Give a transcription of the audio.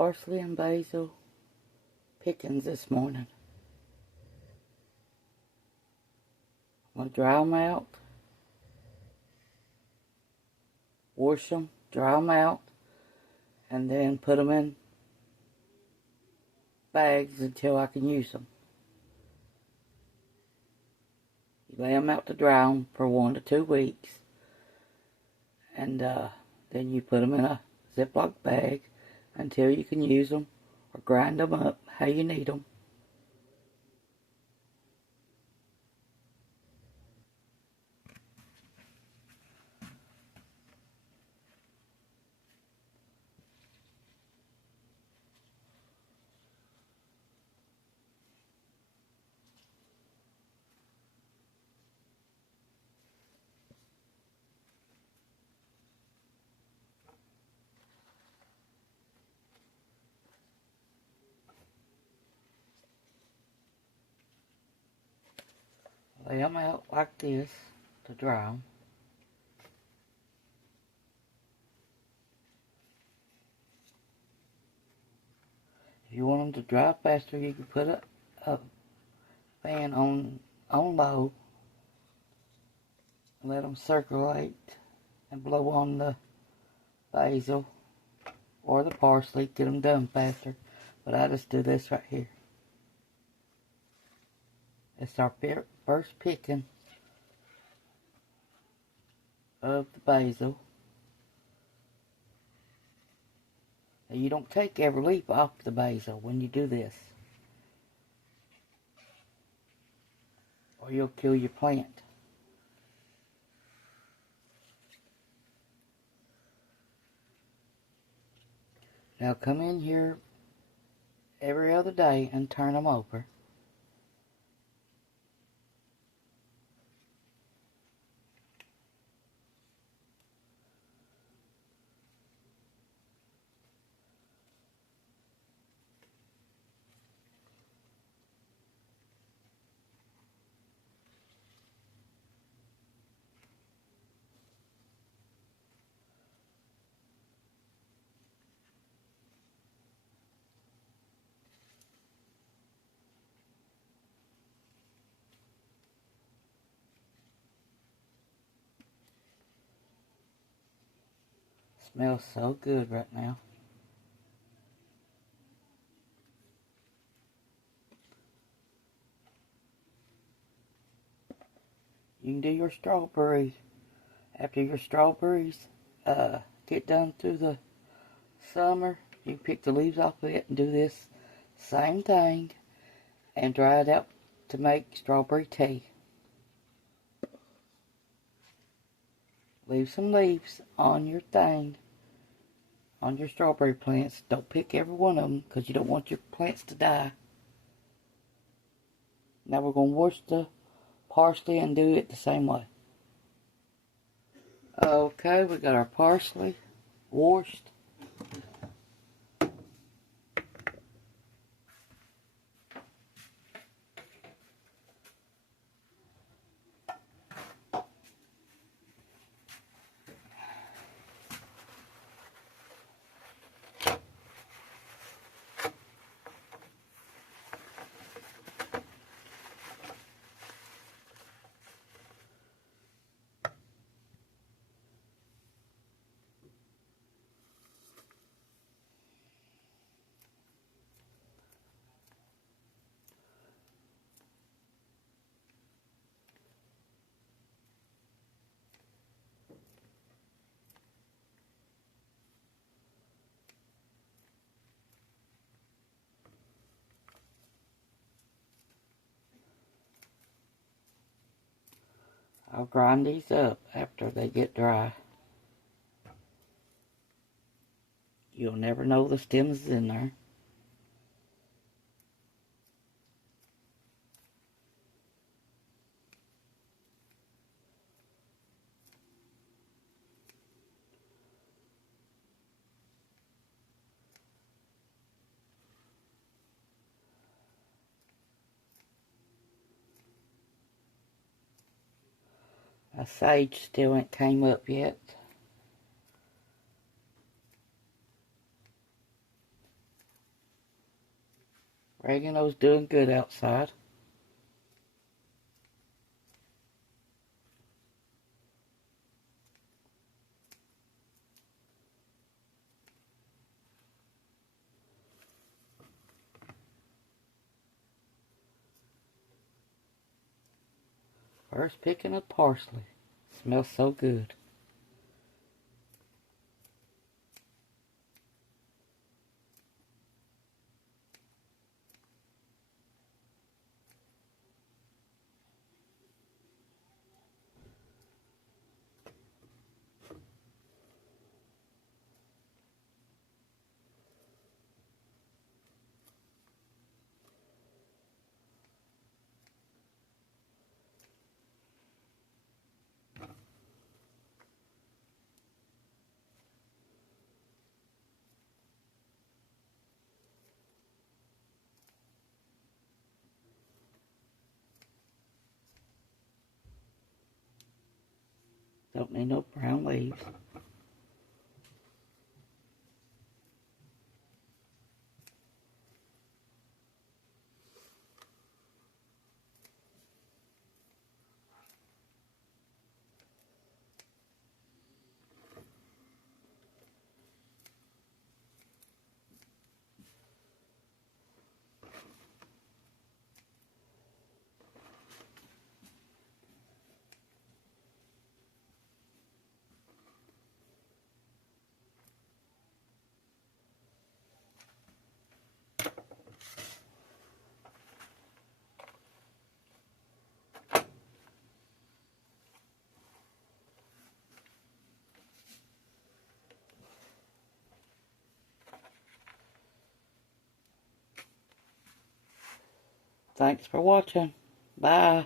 parsley and basil pickings this morning. I'm going to dry them out, wash them, dry them out, and then put them in bags until I can use them. You lay them out to dry them for 1 to 2 weeks, and then you put them in a Ziploc bag until you can use them or grind them up how you need them. Lay them out like this to dry them. If you want them to dry faster, you can put a fan on low and let them circulate and blow on the basil or the parsley, get them done faster. But I just do this right here. It's our first picking of the basil. Now you don't take every leaf off the basil when you do this, or you'll kill your plant. Now come in here every other day and turn them over. Smells so good right now. You can do your strawberries after your strawberries get done through the summer. You pick the leaves off of it and do this same thing and dry it out to make strawberry tea. Leave some leaves on your thing, on your strawberry plants. Don't pick every one of them because you don't want your plants to die. Now we're going to wash the parsley and do it the same way. Okay, we got our parsley washed. I'll grind these up after they get dry. You'll never know the stems in there. A sage still ain't came up yet. Oregano's doing good outside. First picking up parsley. Smells so good. Don't need no brown leaves. Thanks for watching. Bye.